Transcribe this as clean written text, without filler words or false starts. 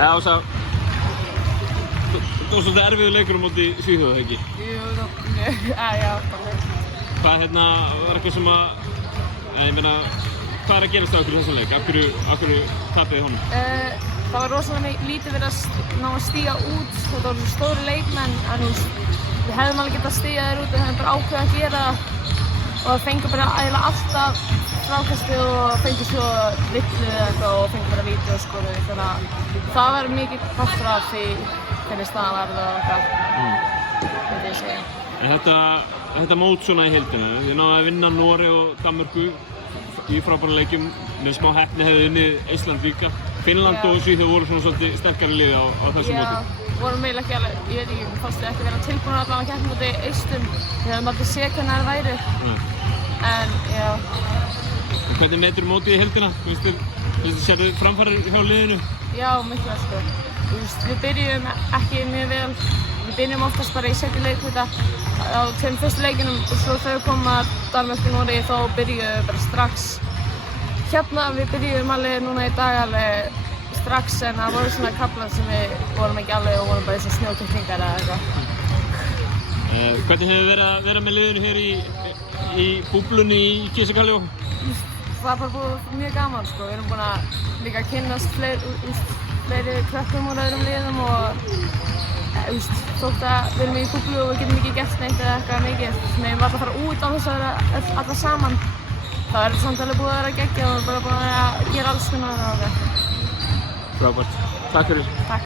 Já, Ása, það var svolítið erfiður leikur á móti Svíþjóð, ekki? Jú, já, bara. Hvað var eitthvað sem ég meina, hvað að gerast á ykkur í þessum leik? Af hverju tapið þið honum? Það var rosalega lítið verið að ná að stíga út. Þetta voru svo stóri leikmenn, en við hefðum alveg getað að stíga þér út, við hefðum bara ákveðið að gera það. Og það fengur bara eiginlega alltaf frákastið og fengur svo villu eða eitthvað og fengur bara víti og skoru. Þannig að það var mikið partur af því hvernig staðan var og eitthvað, myndi ég segja. En þetta mót svona í heildina, þið náðu að vinna Noreg og Danmörku í frábærum leikjum, með smá heppni hefði unnið Ísland líka. Finnland og Svíþjóð voru svona svolítið sterkari liði á þessu móti. Já, vorum eiginlega ekki alveg, ég veit ekki, mér fannst þið ekki vera tilbúinir allavega að keppa móti Eistum. Við hefðum aldrei séð hvernig það væri. En, já. En hvernig metur mótið í heildina? Sérðu framfarir hjá liðinu? Já, mikilvægt sko. Við byrjum ekki mjög vel. Við byrjum oftast bara í seinni leikluta á tveim fyrstu leikinum og svo þegar koma Danmörku og Noregi þá byrjum við bara strax. Hérna við byrjum alveg núna í dag alveg strax en það voru svona kaflar sem við vorum ekki alveg og vorum bara eins og snjókipningar eða eitthvað. Hvernig hefur verið að vera með liðinu hér í búblunni í Kísikaljó? Það var bara búið mjög gaman sko. Við erum búin að líka kynnast fleiri krökkum úr öðrum liðum og þótt að við erum í búblu og við getum ekki gert neitt eða eitthvað mikið. Við erum alltaf að fara út á þess að vera alla saman. Það er samt alveg búið að vera geggjað og við erum bara búin að gera alls konar og eitthvað. Frábært. Takk fyrir. Takk.